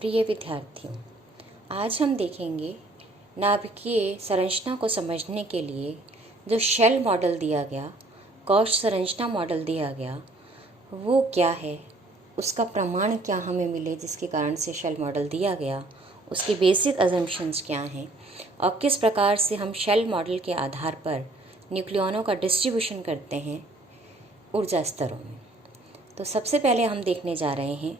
प्रिय विद्यार्थियों, आज हम देखेंगे नाभिकीय संरचना को समझने के लिए जो शेल मॉडल दिया गया, कोश संरचना मॉडल दिया गया, वो क्या है, उसका प्रमाण क्या हमें मिले जिसके कारण से शेल मॉडल दिया गया, उसके बेसिक अजम्पशंस क्या हैं और किस प्रकार से हम शेल मॉडल के आधार पर न्यूक्लियॉनों का डिस्ट्रीब्यूशन करते हैं ऊर्जा स्तरों में। तो सबसे पहले हम देखने जा रहे हैं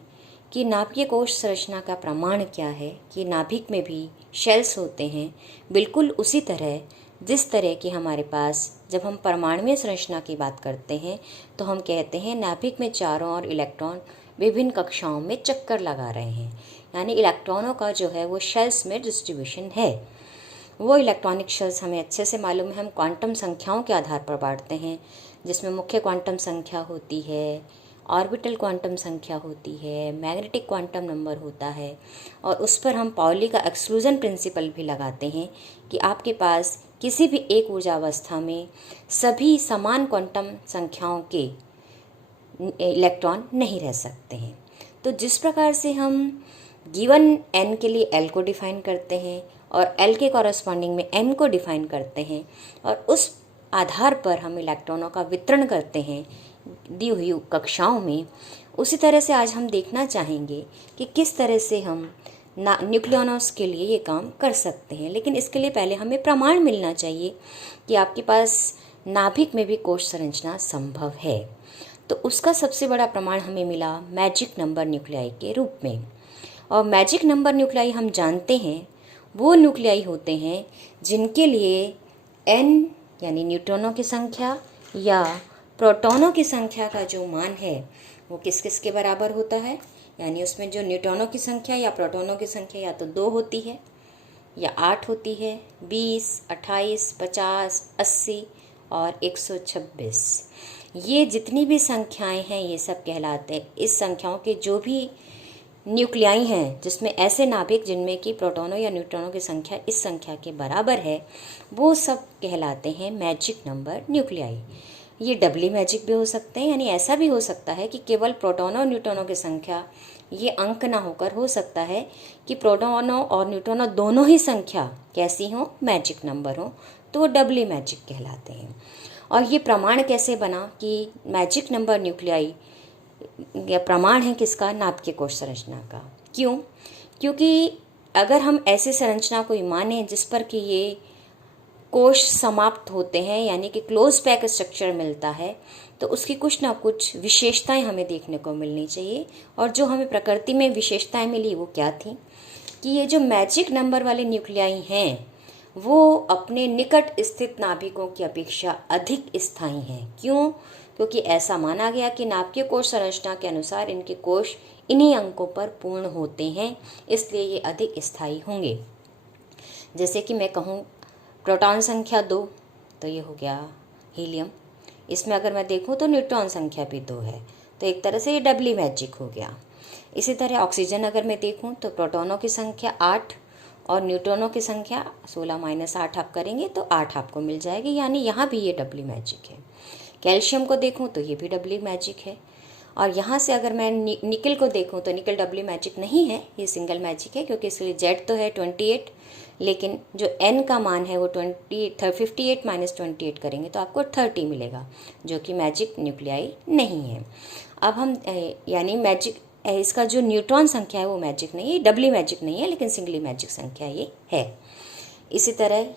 कि नाभिकीय कोश संरचना का प्रमाण क्या है कि नाभिक में भी शेल्स होते हैं, बिल्कुल उसी तरह जिस तरह के हमारे पास जब हम परमाणुीय संरचना की बात करते हैं तो हम कहते हैं नाभिक में चारों ओर इलेक्ट्रॉन विभिन्न कक्षाओं में चक्कर लगा रहे हैं, यानी इलेक्ट्रॉनों का जो है वो शेल्स में डिस्ट्रीब्यूशन है। वो इलेक्ट्रॉनिक शेल्स हमें अच्छे से मालूम है, हम क्वांटम संख्याओं के आधार पर बांटते हैं, जिसमें मुख्य क्वांटम संख्या होती है, ऑर्बिटल क्वांटम संख्या होती है, मैग्नेटिक क्वांटम नंबर होता है और उस पर हम पाउली का एक्सक्लूजन प्रिंसिपल भी लगाते हैं कि आपके पास किसी भी एक ऊर्जावस्था में सभी समान क्वांटम संख्याओं के इलेक्ट्रॉन नहीं रह सकते हैं। तो जिस प्रकार से हम गिवन n के लिए l को डिफाइन करते हैं और l के कॉरस्पॉन्डिंग में n को डिफाइन करते हैं और उस आधार पर हम इलेक्ट्रॉनों का वितरण करते हैं दी हुई कक्षाओं में, उसी तरह से आज हम देखना चाहेंगे कि किस तरह से हम न्यूक्लियॉनों के लिए ये काम कर सकते हैं। लेकिन इसके लिए पहले हमें प्रमाण मिलना चाहिए कि आपके पास नाभिक में भी कोश संरचना संभव है। तो उसका सबसे बड़ा प्रमाण हमें मिला मैजिक नंबर न्यूक्लियाई के रूप में। और मैजिक नंबर न्यूक्लियाई हम जानते हैं वो न्यूक्लियाई होते हैं जिनके लिए n यानी न्यूट्रॉनों की संख्या या प्रोटॉनों की संख्या का जो मान है वो किस किस के बराबर होता है, यानी उसमें जो न्यूट्रॉनों की संख्या या प्रोटॉनों की संख्या या तो 2 होती है या 8 होती है, 20, 28, 50, 80 और 126। ये जितनी भी संख्याएं हैं ये सब कहलाते हैं, इस संख्याओं के जो भी न्यूक्लियाई हैं जिसमें ऐसे नाभिक जिनमें कि प्रोटॉनों या न्यूट्रॉनों की संख्या इस संख्या के बराबर है, वो सब कहलाते हैं मैजिक नंबर न्यूक्लियाई। ये डबली मैजिक भी हो सकते हैं, यानी ऐसा भी हो सकता है कि केवल प्रोटॉनों और न्यूट्रॉनों की संख्या ये अंक ना होकर हो सकता है कि प्रोटॉनों और न्यूट्रॉनों दोनों ही संख्या कैसी हो, मैजिक नंबर हो, तो वो डबली मैजिक कहलाते हैं। और ये प्रमाण कैसे बना कि मैजिक नंबर न्यूक्लियाई या प्रमाण है किसका, नाभिकीय कोश संरचना का। क्यों? क्योंकि अगर हम ऐसी संरचना को माने जिस पर कि ये कोश समाप्त होते हैं, यानी कि क्लोज पैक स्ट्रक्चर मिलता है, तो उसकी कुछ ना कुछ विशेषताएं हमें देखने को मिलनी चाहिए। और जो हमें प्रकृति में विशेषताएं मिली वो क्या थी कि ये जो मैजिक नंबर वाले न्यूक्लियाई हैं वो अपने निकट स्थित नाभिकों की अपेक्षा अधिक स्थायी हैं। क्यों? क्योंकि ऐसा माना गया कि नाभिकीय कोश संरचना के अनुसार इनके कोश इन्हीं अंकों पर पूर्ण होते हैं, इसलिए ये अधिक स्थायी होंगे। जैसे कि मैं कहूँ प्रोटॉन संख्या 2, तो ये हो गया हीलियम। इसमें अगर मैं देखूँ तो न्यूट्रॉन संख्या भी 2 है, तो एक तरह से ये डबली मैजिक हो गया। इसी तरह ऑक्सीजन अगर मैं देखूँ तो प्रोटॉनों की संख्या 8 और न्यूट्रॉनों की संख्या 16 - 8 आप करेंगे तो 8 आपको मिल जाएगी, यानी यहाँ भी ये डबली मैजिक है। कैल्शियम को देखूँ तो ये भी डबली मैजिक है। और यहाँ से अगर मैं निकल को देखूँ तो निकल डबली मैजिक नहीं है, ये सिंगल मैजिक है, क्योंकि इसके लिए जेड तो है 28, लेकिन जो n का मान है वो 58 - 28 करेंगे तो आपको 30 मिलेगा, जो कि मैजिक न्यूक्लियाई नहीं है। अब हम यानी मैजिक इसका जो न्यूट्रॉन संख्या है वो मैजिक नहीं है, डबली मैजिक नहीं है, लेकिन सिंगली मैजिक संख्या ये है। इसी तरह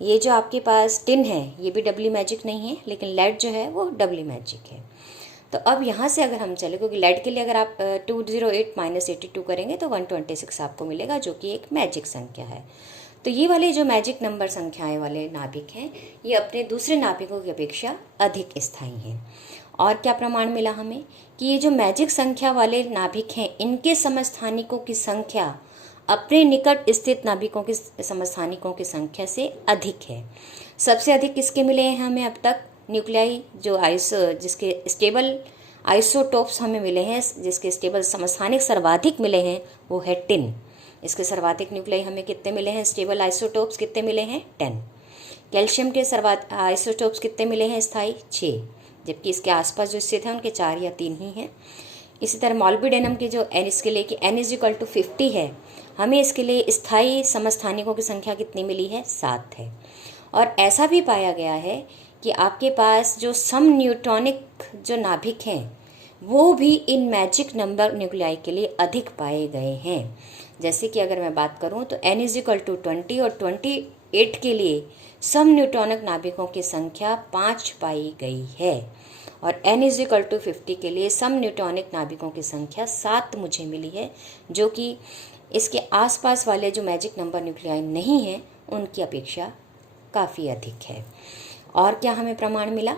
ये जो आपके पास टिन है ये भी डबली मैजिक नहीं है, लेकिन लेड जो है वो डबली मैजिक है। तो अब यहाँ से अगर हम चले, क्योंकि लेड के लिए अगर आप 208 - 82 करेंगे तो 126 आपको मिलेगा, जो कि एक मैजिक संख्या है। तो ये वाले जो मैजिक नंबर संख्याएं वाले नाभिक हैं ये अपने दूसरे नाभिकों की अपेक्षा अधिक स्थायी हैं। और क्या प्रमाण मिला हमें कि ये जो मैजिक संख्या वाले नाभिक हैं इनके समस्थानिकों की संख्या अपने निकट स्थित नाभिकों के समस्थानिकों की संख्या से अधिक है। सबसे अधिक किसके मिले हैं हमें अब तक न्यूक्लियाई, जो जिसके स्टेबल आइसोटोप्स हमें मिले हैं, जिसके स्टेबल समस्थानिक सर्वाधिक मिले हैं वो है टिन। इसके सर्वाधिक न्यूक्लियाई हमें कितने मिले हैं, स्टेबल आइसोटोप्स कितने मिले हैं, 10। कैल्शियम के आइसोटोप्स कितने मिले हैं स्थायी, 6, जबकि इसके आसपास जो स्थित हैं उनके 4 या 3 ही हैं। इसी तरह मॉलिब्डेनम के जो एन इसके लिए कि n इज इक्वल टू 50 है, हमें इसके लिए स्थायी समस्थानिकों की संख्या कितनी मिली है? 7 है। और ऐसा भी पाया गया है कि आपके पास जो सम न्यूट्रॉनिक जो नाभिक हैं वो भी इन मैजिक नंबर न्यूक्लियाई के लिए अधिक पाए गए हैं। जैसे कि अगर मैं बात करूं तो n इज इक्वल टू 20 और 28 के लिए सम न्यूट्रॉनिक नाभिकों की संख्या 5 पाई गई है, और n इज इक्वल टू 50 के लिए सम न्यूट्रॉनिक नाभिकों की संख्या 7 मुझे मिली है, जो कि इसके आसपास वाले जो मैजिक नंबर न्यूक्लियाई नहीं हैं उनकी अपेक्षा काफ़ी अधिक है। और क्या हमें प्रमाण मिला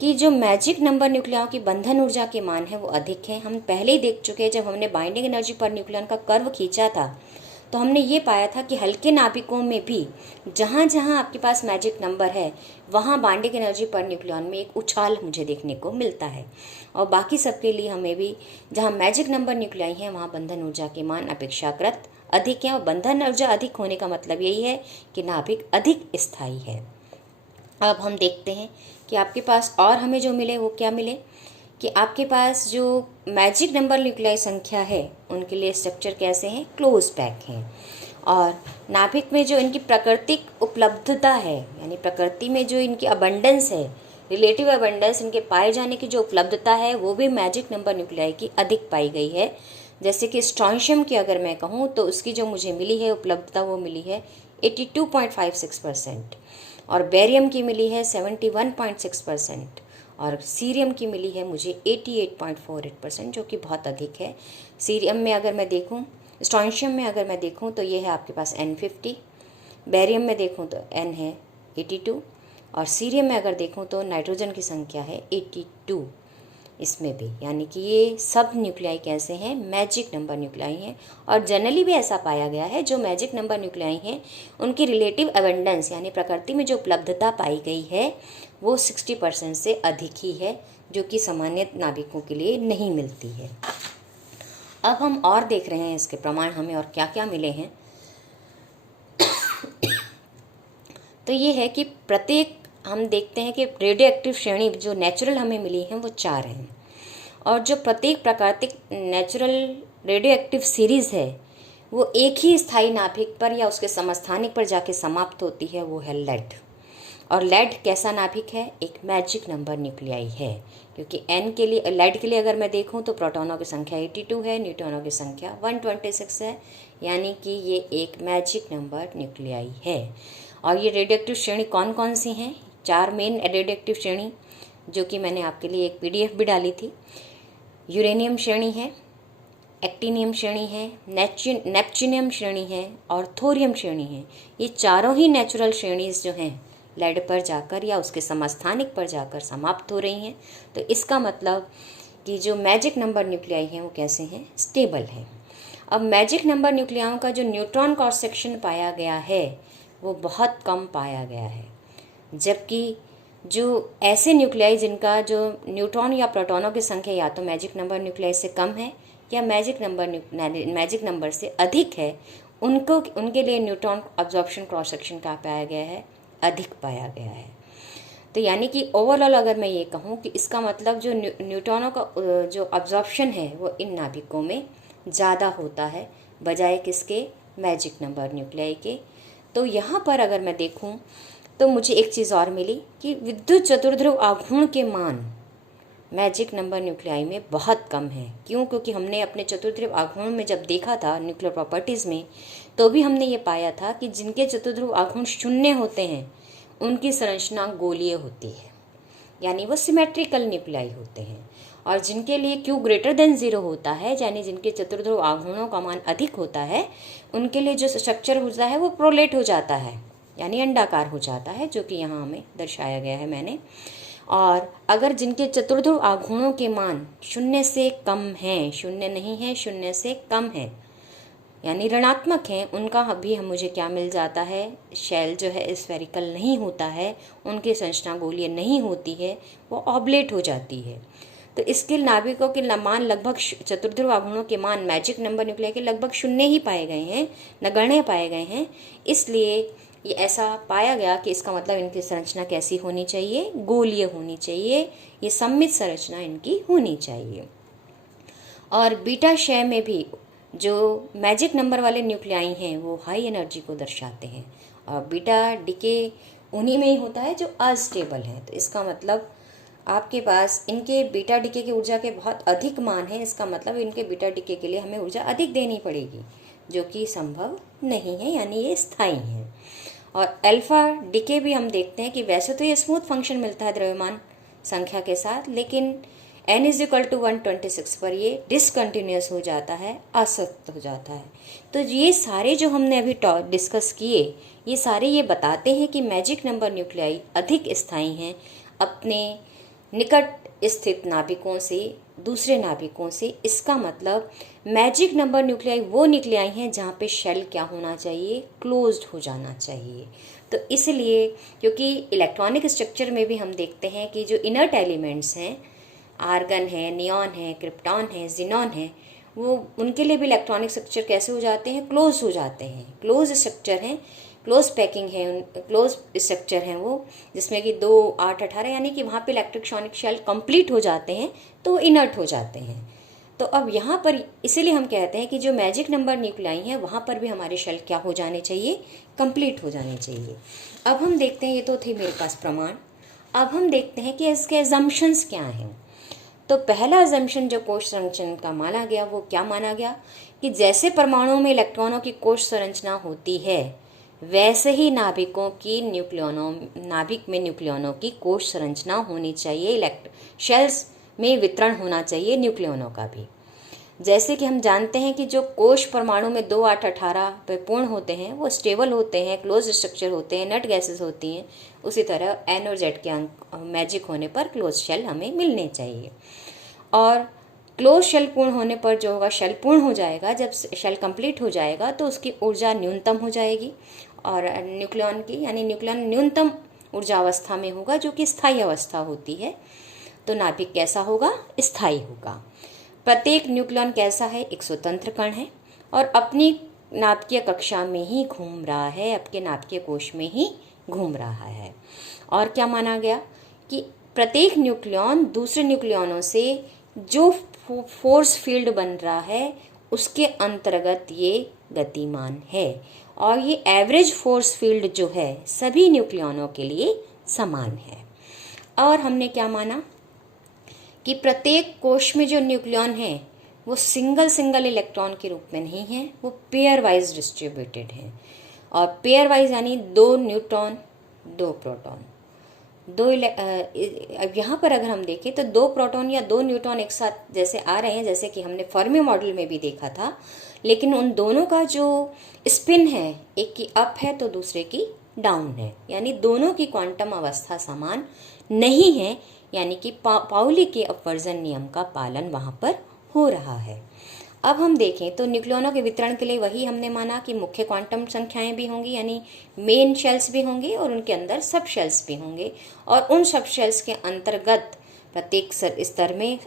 कि जो मैजिक नंबर न्यूक्लियाओं की बंधन ऊर्जा के मान है वो अधिक है। हम पहले ही देख चुके हैं, जब हमने बाइंडिंग एनर्जी पर न्यूक्लियन का कर्व खींचा था तो हमने ये पाया था कि हल्के नाभिकों में भी जहाँ जहाँ आपके पास मैजिक नंबर है वहाँ बाइंडिंग एनर्जी पर न्यूक्लियन में एक उछाल मुझे देखने को मिलता है, और बाकी सबके लिए हमें भी जहाँ मैजिक नंबर न्यूक्लियाई हैं वहाँ बंधन ऊर्जा के मान अपेक्षाकृत अधिक है। और बंधन ऊर्जा अधिक होने का मतलब यही है कि नाभिक अधिक स्थायी है। अब हम देखते हैं कि आपके पास और हमें जो मिले वो क्या मिले कि आपके पास जो मैजिक नंबर न्यूक्लियाई संख्या है उनके लिए स्ट्रक्चर कैसे हैं? क्लोज पैक हैं। और नाभिक में जो इनकी प्राकृतिक उपलब्धता है, यानी प्रकृति में जो इनकी अबंडेंस है, रिलेटिव अबंडेंस, इनके पाए जाने की जो उपलब्धता है वो भी मैजिक नंबर न्यूक्लियाई की अधिक पाई गई है। जैसे कि स्ट्रॉन्शियम की अगर मैं कहूँ तो उसकी जो मुझे मिली है उपलब्धता वो मिली है 82.56%, और बेरियम की मिली है 71.6%, और सीरियम की मिली है मुझे 88.48%, जो कि बहुत अधिक है। सीरियम में अगर मैं देखूं, स्ट्रॉन्शियम में अगर मैं देखूं तो ये है आपके पास N50, बेरियम में देखूं तो N है 82, और सीरियम में अगर देखूं तो नाइट्रोजन की संख्या है 82 इसमें भी। यानी कि ये सब न्यूक्लियाई कैसे हैं? मैजिक नंबर न्यूक्लियाई हैं। और जनरली भी ऐसा पाया गया है जो मैजिक नंबर न्यूक्लियाई हैं उनकी रिलेटिव अबंडेंस यानी प्रकृति में जो उपलब्धता पाई गई है वो 60% से अधिक ही है, जो कि सामान्य नाभिकों के लिए नहीं मिलती है। अब हम और देख रहे हैं इसके प्रमाण हमें और क्या क्या मिले हैं। तो ये है कि प्रत्येक हम देखते हैं कि रेडियो एक्टिव श्रेणी जो नेचुरल हमें मिली हैं वो 4 हैं, और जो प्रत्येक प्राकृतिक नेचुरल रेडियो एक्टिव सीरीज़ है वो एक ही स्थायी नाभिक पर या उसके समस्थानिक पर जाके समाप्त होती है, वो है लेड। और लेड कैसा नाभिक है? एक मैजिक नंबर न्यूक्लियाई है, क्योंकि एन के लिए, लेड के लिए अगर मैं देखूं तो प्रोटॉनों की संख्या 82 है, न्यूट्रॉनों की संख्या 126 है, यानी कि ये एक मैजिक नंबर न्यूक्लियाई है। और ये रेडियोएक्टिव श्रेणी कौन कौन सी हैं? 4 मेन रेडियोएक्टिव श्रेणी, जो कि मैंने आपके लिए एक PDF भी डाली थी। यूरेनियम श्रेणी है, एक्टिनियम श्रेणी है, नेपच्यूनियम श्रेणी है, और थोरियम श्रेणी है। ये चारों ही नेचुरल श्रेणीज जो हैं लेड पर जाकर या उसके समस्थानिक पर जाकर समाप्त हो रही हैं। तो इसका मतलब कि जो मैजिक नंबर न्यूक्लियाई हैं वो कैसे हैं? स्टेबल हैं। अब मैजिक नंबर न्यूक्लियाओं का जो न्यूट्रॉन क्रॉस सेक्शन पाया गया है वो बहुत कम पाया गया है, जबकि जो ऐसे न्यूक्लियाई जिनका जो न्यूट्रॉन या प्रोटॉनों की संख्या या तो मैजिक नंबर न्यूक्लियाई से कम है या मैजिक नंबर से अधिक है, उनके लिए न्यूट्रॉन अब्जॉर्प्शन क्रॉस सेक्शन का पाया गया है? अधिक पाया गया है। तो यानी कि ओवरऑल अगर मैं ये कहूँ कि इसका मतलब जो न्यूट्रॉनों का जो अब्जॉर्प्शन है वो इन नाभिकों में ज़्यादा होता है बजाय किसके? मैजिक नंबर न्यूक्लियाई के। तो यहाँ पर अगर मैं देखूँ तो मुझे एक चीज़ और मिली कि विद्युत चतुर्ध्रुव आघूर्ण के मान मैजिक नंबर न्यूक्लियाई में बहुत कम है। क्यों? क्योंकि हमने अपने चतुर्ध्रुव आघूर्ण में जब देखा था न्यूक्लियर प्रॉपर्टीज़ में, तो भी हमने ये पाया था कि जिनके चतुर्ध्रुव आघूर्ण 0 होते हैं उनकी संरचना गोलीय होती है, यानी वो सिमेट्रिकल न्यूक्लियाई होते हैं। और जिनके लिए Q ग्रेटर देन 0 होता है, यानी जिनके चतुर्ध्रुव आघूर्णों का मान अधिक होता है, उनके लिए जो स्ट्रक्चर होता है वो प्रोलेट हो जाता है, यानी अंडाकार हो जाता है, जो कि यहाँ हमें दर्शाया गया है मैंने। और अगर जिनके चतुर्ध्रुव आघूर्णों के मान 0 से कम हैं, 0 नहीं है, 0 से कम है, यानी ऋणात्मक हैं, उनका भी मुझे क्या मिल जाता है? शेल जो है स्फेरिकल नहीं होता है, उनकी संरचना गोलीय नहीं होती है, वो ऑब्लेट हो जाती है। तो इसके नाभिकों के मान लगभग चतुर्ध्रुव आघूर्णों के मान मैजिक नंबर न्यूक्लियाई के लगभग 0 ही पाए गए हैं, नगण्य पाए गए हैं। इसलिए ये ऐसा पाया गया कि इसका मतलब इनकी संरचना कैसी होनी चाहिए? गोलीय होनी चाहिए। ये सममित संरचना इनकी होनी चाहिए। और बीटा क्षय में भी जो मैजिक नंबर वाले न्यूक्लियाई हैं वो हाई एनर्जी को दर्शाते हैं, और बीटा डिके उन्हीं में ही होता है जो अस्टेबल है। तो इसका मतलब आपके पास इनके बीटा डिके की ऊर्जा के बहुत अधिक मान हैं, इसका मतलब इनके बीटा डिके के लिए हमें ऊर्जा अधिक देनी पड़ेगी, जो कि संभव नहीं है, यानी ये स्थायी है। और अल्फा डिके भी हम देखते हैं कि वैसे तो ये स्मूथ फंक्शन मिलता है द्रव्यमान संख्या के साथ, लेकिन n इज इक्वल टू 126 पर ये डिसकंटिन्यूस हो जाता है, असक्त हो जाता है। तो ये सारे जो हमने अभी डिस्कस किए, ये सारे ये बताते हैं कि मैजिक नंबर न्यूक्लियाई अधिक स्थायी हैं अपने निकट स्थित नाभिकों से, दूसरे नाभिकों से। इसका मतलब मैजिक नंबर न्यूक्लियाई वो न्यूक्लियाई हैं जहाँ पे शेल क्या होना चाहिए, क्लोज्ड हो जाना चाहिए। तो इसलिए क्योंकि इलेक्ट्रॉनिक स्ट्रक्चर में भी हम देखते हैं कि जो इनर्ट एलिमेंट्स हैं, आर्गन है, नियॉन है, क्रिप्टॉन है, जिनॉन है, वो उनके लिए भी इलेक्ट्रॉनिक स्ट्रक्चर कैसे हो जाते हैं, क्लोज हो जाते हैं। क्लोज स्ट्रक्चर हैं, क्लोज पैकिंग है, क्लोज स्ट्रक्चर हैं वो, जिसमें कि 2, 8, 18 यानी कि वहाँ पे इलेक्ट्रोस्टैटिक शेल कंप्लीट हो जाते हैं तो इनर्ट हो जाते हैं। तो अब यहाँ पर इसीलिए हम कहते हैं कि जो मैजिक नंबर न्यूक्लियाई हैं वहाँ पर भी हमारे शेल क्या हो जाने चाहिए, कंप्लीट हो जाने चाहिए। अब हम देखते हैं, ये तो थे मेरे पास प्रमाण। अब हम देखते हैं कि इसके एजम्पशंस क्या हैं। तो पहला एजम्पशन जो कोश संरचना का माना गया वो क्या माना गया कि जैसे परमाणुओं में इलेक्ट्रॉनों की कोश संरचना होती है, वैसे ही नाभिकों की नाभिक में न्यूक्लियनों की कोश संरचना होनी चाहिए, शेल्स में वितरण होना चाहिए न्यूक्लियनों का भी। जैसे कि हम जानते हैं कि जो कोश परमाणु में 2, 8, 18 पे पूर्ण होते हैं वो स्टेबल होते हैं, क्लोज स्ट्रक्चर होते हैं, नट गैसेस होती हैं, उसी तरह एन और जेड के अंक मैजिक होने पर क्लोज शेल हमें मिलने चाहिए। और क्लोज शेल पूर्ण होने पर जो होगा, शेल पूर्ण हो जाएगा, जब शेल कंप्लीट हो जाएगा तो उसकी ऊर्जा न्यूनतम हो जाएगी, और न्यूक्लियन की यानी न्यूक्लियन न्यूनतम ऊर्जा अवस्था में होगा, जो कि स्थायी अवस्था होती है। तो नाभिक कैसा होगा, स्थायी होगा। प्रत्येक न्यूक्लियन कैसा है, एक स्वतंत्र कण है और अपनी नाभिकीय कक्षा में ही घूम रहा है, आपके नाभिकीय कोश में ही घूम रहा है। और क्या माना गया कि प्रत्येक न्यूक्लियन दूसरे न्यूक्लियनों से जो फोर्स फील्ड बन रहा है उसके अंतर्गत ये गतिमान है, और ये एवरेज फोर्स फील्ड जो है सभी न्यूक्लियनों के लिए समान है। और हमने क्या माना कि प्रत्येक कोश में जो न्यूक्लियन है वो सिंगल इलेक्ट्रॉन के रूप में नहीं है, वो पेयर वाइज डिस्ट्रीब्यूटेड है। और पेयर वाइज यानी 2 न्यूट्रॉन 2 प्रोटॉन, अब यहाँ पर अगर हम देखें तो 2 प्रोटॉन या 2 न्यूट्रॉन एक साथ जैसे आ रहे हैं, जैसे कि हमने फर्मी मॉडल में भी देखा था, लेकिन उन दोनों का जो स्पिन है, एक की अप है तो दूसरे की डाउन है, यानी दोनों की क्वांटम अवस्था समान नहीं है, यानी कि पाउली के अपवर्जन नियम का पालन वहाँ पर हो रहा है। अब हम देखें तो न्यूक्लियनों के वितरण के लिए वही हमने माना कि मुख्य क्वांटम संख्याएं भी होंगी, यानी मेन शेल्स भी होंगे और उनके अंदर सब शेल्स भी होंगे, और उन सब शेल्स के अंतर्गत प्रत्येक स्तर में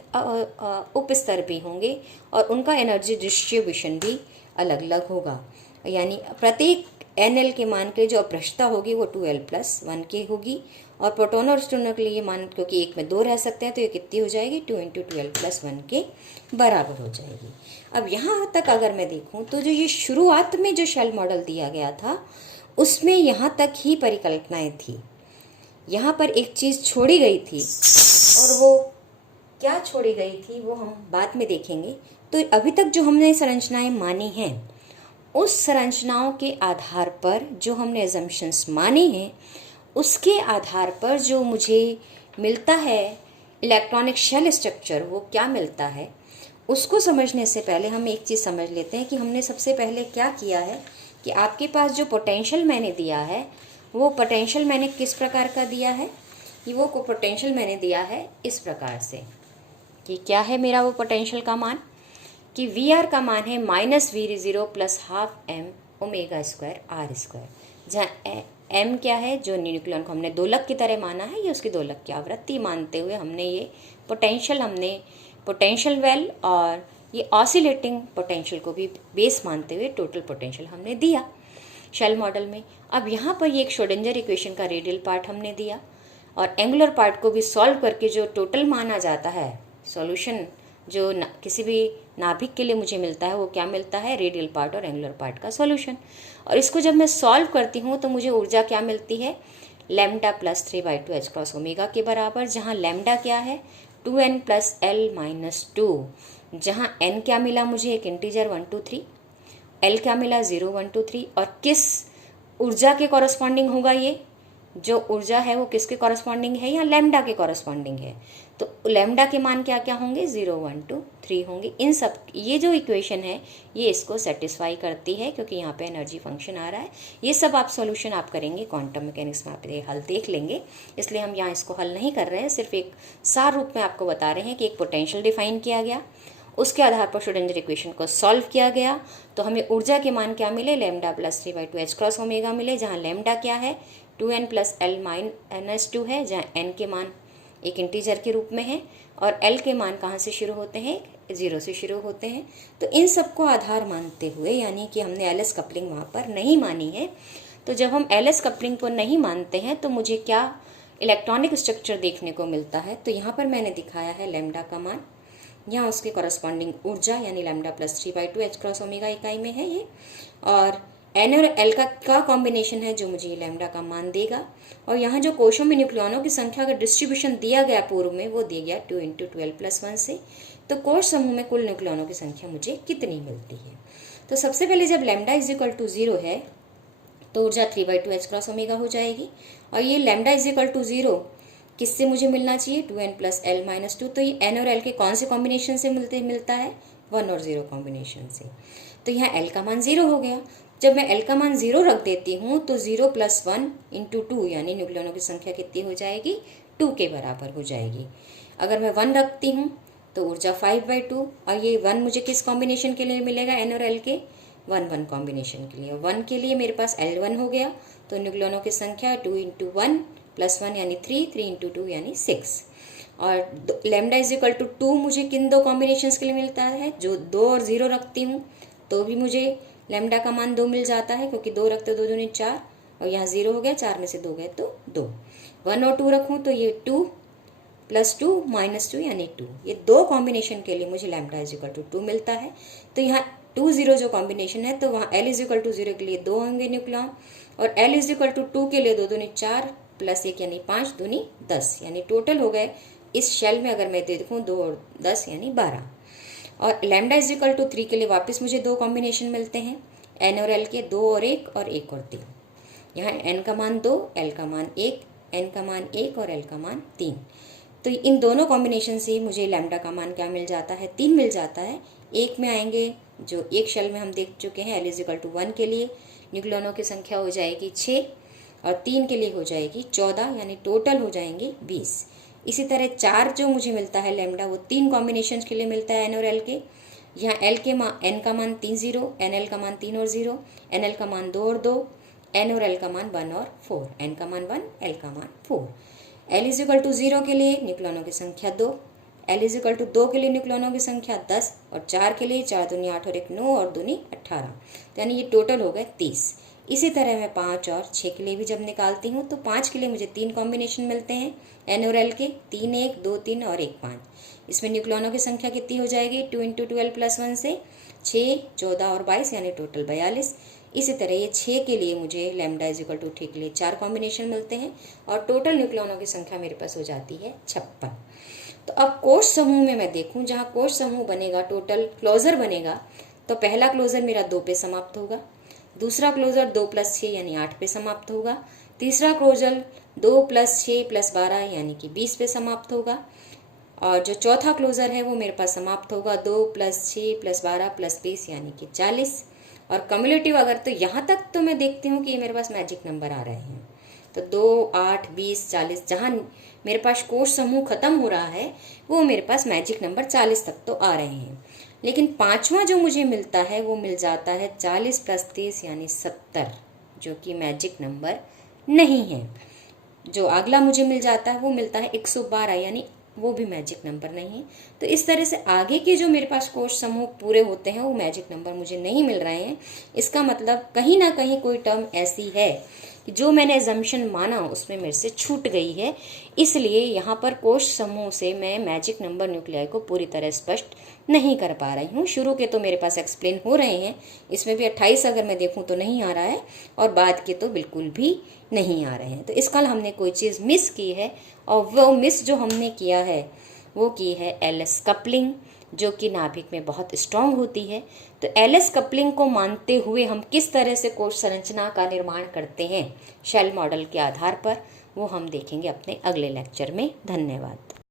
उप स्तर भी होंगे और उनका एनर्जी डिस्ट्रीब्यूशन भी अलग अलग होगा। यानी प्रत्येक NL के मान के जो अपृष्ठता होगी वो 2l+1 के होगी, और प्रोटोन और न्यूट्रॉनों के लिए मान, क्योंकि एक में 2 रह सकते हैं तो ये कितनी हो जाएगी, 2 × 2l+1 के बराबर हो जाएगी। अब यहाँ तक अगर मैं देखूँ तो जो ये शुरुआत में जो शेल मॉडल दिया गया था उसमें यहाँ तक ही परिकल्पनाएं थी। यहाँ पर एक चीज़ छोड़ी गई थी, और वो क्या छोड़ी गई थी वो हम बाद में देखेंगे। तो अभी तक जो हमने संरचनाएं मानी हैं, उस संरचनाओं के आधार पर जो हमने एजम्पशंस माने हैं, उसके आधार पर जो मुझे मिलता है इलेक्ट्रॉनिक शेल स्ट्रक्चर, वो क्या मिलता है, उसको समझने से पहले हम एक चीज़ समझ लेते हैं कि हमने सबसे पहले क्या किया है कि आपके पास जो पोटेंशियल मैंने दिया है, वो पोटेंशियल मैंने किस प्रकार का दिया है, कि वो पोटेंशियल मैंने दिया है इस प्रकार से कि क्या है मेरा वो पोटेंशियल का मान, कि VR का मान है -V0 + ½ m⍵²r², जहाँ m क्या है, जो न्यूक्लियन को हमने दोलक की तरह माना है, ये उसकी दोलक की आवृत्ति मानते हुए हमने ये पोटेंशियल वेल और ये ऑसिलेटिंग पोटेंशियल को भी बेस मानते हुए टोटल पोटेंशियल हमने दिया शेल मॉडल में। अब यहाँ पर ये एक श्रोडिंगर इक्वेशन का रेडियल पार्ट हमने दिया, और एंगुलर पार्ट को भी सॉल्व करके जो टोटल माना जाता है, सॉल्यूशन जो किसी भी नाभिक के लिए मुझे मिलता है वो क्या मिलता है, रेडियल पार्ट और एंगुलर पार्ट का सॉल्यूशन। और इसको जब मैं सॉल्व करती हूँ तो मुझे ऊर्जा क्या मिलती है, lambda plus 3/2 h cross omega के बराबर, जहाँ लैम्डा क्या है 2n प्लस l माइनस 2, जहाँ n क्या मिला मुझे, एक इंटीजर 1 2 3, l क्या मिला 0 1 2 3, और किस ऊर्जा के कॉरस्पॉन्डिंग होगा, ये जो ऊर्जा है वो किसके कॉरस्पॉन्डिंग है, या लैम्डा के कॉरस्पॉन्डिंग है। तो लैम्डा के मान क्या क्या होंगे, 0 1 2 3 होंगे। इन सब ये जो इक्वेशन है ये इसको सेटिस्फाई करती है, क्योंकि यहाँ पे एनर्जी फंक्शन आ रहा है। ये सब आप सॉल्यूशन आप करेंगे क्वांटम मैकेनिक्स में, आप ये हल देख लेंगे, इसलिए हम यहाँ इसको हल नहीं कर रहे हैं, सिर्फ एक सार रूप में आपको बता रहे हैं कि एक पोटेंशियल डिफाइन किया गया, उसके आधार पर श्रोडिंगर इक्वेशन को सॉल्व किया गया, तो हमें ऊर्जा के मान क्या मिले, lambda plus 3/2 h cross omega मिले, जहाँ लैम्डा क्या है 2n प्लस l माइनस 2 है, जहाँ n के मान एक इंटीजर के रूप में है, और l के मान कहाँ से शुरू होते हैं, 0 से शुरू होते हैं। तो इन सबको आधार मानते हुए, यानी कि हमने एल एस कपलिंग वहाँ पर नहीं मानी है, तो जब हम एल एस कपलिंग को नहीं मानते हैं तो मुझे क्या इलेक्ट्रॉनिक स्ट्रक्चर देखने को मिलता है। तो यहाँ पर मैंने दिखाया है लैम्डा का मान, यहाँ उसके कॉरस्पॉन्डिंग ऊर्जा यानी lambda plus 3/2 h cross omega इकाई में है ये, और एन और एल का कॉम्बिनेशन है जो मुझे लैम्डा का मान देगा। और यहाँ जो कोशों में न्यूक्लियनों की संख्या का डिस्ट्रीब्यूशन दिया गया पूर्व में, वो दिया गया 2 × 12+1 से। तो कोश समूह में कुल न्यूक्लियनों की संख्या मुझे कितनी मिलती है। तो सबसे पहले जब लैम्डा इज इक्वल टू 0 है तो ऊर्जा 3/2 h क्रॉस ओमेगा हो जाएगी, और ये लैम्डा इज इक्वल टू 0 किससे मुझे मिलना चाहिए, 2n प्लस l माइनस 2। तो ये n और l के कौन से कॉम्बिनेशन से मिलता है, 1 और 0 कॉम्बिनेशन से। तो यहाँ l का मान 0 हो गया। जब मैं l का मान 0 रख देती हूँ तो 0 प्लस 1 इंटू 2 यानी न्यूक्लियनों की संख्या कितनी हो जाएगी, 2 के बराबर हो जाएगी। अगर मैं 1 रखती हूँ तो ऊर्जा 5/2, और ये 1 मुझे किस कॉम्बिनेशन के लिए मिलेगा, n और l के 1 कॉम्बिनेशन के लिए। 1 के लिए मेरे पास L1 हो गया, तो न्यूक्लियनों की संख्या 2 × 1 प्लस 1 यानी 3, 3 × 2 यानी 6। और लैम्डा इज इक्वल टू 2 मुझे किन दो कॉम्बिनेशंस के लिए मिलता है, जो 2 और 0 रखती हूँ तो भी मुझे लैम्डा का मान 2 मिल जाता है, क्योंकि 2 रखते 2 दूनी 4, और यहाँ 0 हो गया, 4 में से 2 गए तो 2। 1 और 2 रखूँ तो ये 2 प्लस 2 माइनस 2 यानी 2। ये दो कॉम्बिनेशन के लिए मुझे लैम्डा इज इक्वल टू 2 मिलता है। तो यहाँ 2 0 जो कॉम्बिनेशन है, तो वहाँ L इज इक्वल टू 0 के लिए 2 होंगे न्यूक्लियन, और L इज इक्वल टू 2 के लिए 2 दूनी 4 प्लस 1 यानी 5 दूनी 10, यानी टोटल हो गए इस शेल में अगर मैं देखूँ 2 और 10 यानी 12। और लैम्डा इज इक्वल टू 3 के लिए वापस मुझे दो कॉम्बिनेशन मिलते हैं, n और l के 2 और 1 और 1 और 3। यहाँ n का मान 2, l का मान 1, n का मान 1 और l का मान 3। तो इन दोनों कॉम्बिनेशन से मुझे लैम्डा का मान क्या मिल जाता है, 3 मिल जाता है। एक में आएंगे जो एक शेल में हम देख चुके हैं, l इज इक्वल टू 1 के लिए न्यूक्लियनों की संख्या हो जाएगी 6, और 3 के लिए हो जाएगी 14, यानी टोटल हो जाएंगे 20। इसी तरह 4 जो मुझे मिलता है लैम्डा, वो 3 कॉम्बिनेशन के लिए मिलता है n और l के। यहाँ l के मान n का मान 3 0, nl का मान 3 और 0, nl का मान 2 और 2, n और l का मान 1 और 4, n का मान 1, l का मान 4। l इज इक्वल टू 0 के लिए न्यूक्लियनों की संख्या 2, l इज इक्वल टू 2 के लिए न्यूक्लियनों की संख्या 10, और 4 के लिए 4 दूनी 8 और 1 9 और दूनी 18, तो यानी ये टोटल हो गए 30। इसी तरह मैं 5 और 6 के लिए भी जब निकालती हूँ तो 5 के लिए मुझे 3 कॉम्बिनेशन मिलते हैं n और l के, 3 1 2 3 और 1 5। इसमें न्यूक्लियनों की संख्या कितनी हो जाएगी, 2 × 12+1 से 6 14 और 22 यानी टोटल 42। इसी तरह ये 6 के लिए मुझे लैम्डा इज इक्वल टू 3 के लिए 4 कॉम्बिनेशन मिलते हैं, और टोटल न्यूक्लियनों की संख्या मेरे पास हो जाती है 56। तो अब कोश समूह में मैं देखूँ, जहाँ कोश समूह बनेगा, टोटल क्लोजर बनेगा, तो पहला क्लोजर मेरा 2 पे समाप्त होगा, दूसरा क्लोजर 2 + 6 यानी 8 पे समाप्त होगा, तीसरा क्लोजर 2 + 6 + 12 यानी कि 20 पे समाप्त होगा, और जो चौथा क्लोजर है वो मेरे पास समाप्त होगा 2 + 6 + 12 + 20 यानी कि 40। और कम्युलेटिव अगर, तो यहाँ तक तो मैं देखती हूँ कि ये मेरे पास मैजिक नंबर आ रहे हैं, तो 2 8 20 40, जहाँ मेरे पास कोश समूह खत्म हो रहा है वो मेरे पास मैजिक नंबर 40 तक तो आ रहे हैं। लेकिन पांचवा जो मुझे मिलता है वो मिल जाता है 40 + 30 यानी 70, जो कि मैजिक नंबर नहीं है। जो अगला मुझे मिल जाता है वो मिलता है 112, यानी वो भी मैजिक नंबर नहीं है। तो इस तरह से आगे के जो मेरे पास कोश समूह पूरे होते हैं वो मैजिक नंबर मुझे नहीं मिल रहे हैं। इसका मतलब कहीं ना कहीं कोई टर्म ऐसी है कि जो मैंने एजम्पशन माना उसमें मेरे से छूट गई है। इसलिए यहाँ पर कोश समूह से मैं मैजिक नंबर न्यूक्लियाई को पूरी तरह स्पष्ट नहीं कर पा रही हूँ। शुरू के तो मेरे पास एक्सप्लेन हो रहे हैं, इसमें भी 28 अगर मैं देखूँ तो नहीं आ रहा है, और बाद के तो बिल्कुल भी नहीं आ रहे हैं। तो इसका हमने कोई चीज़ मिस की है, और वो मिस जो हमने किया है वो की है एलएस कपलिंग, जो कि नाभिक में बहुत स्ट्रांग होती है। तो एलएस कपलिंग को मानते हुए हम किस तरह से कोश संरचना का निर्माण करते हैं शेल मॉडल के आधार पर, वो हम देखेंगे अपने अगले लेक्चर में। धन्यवाद।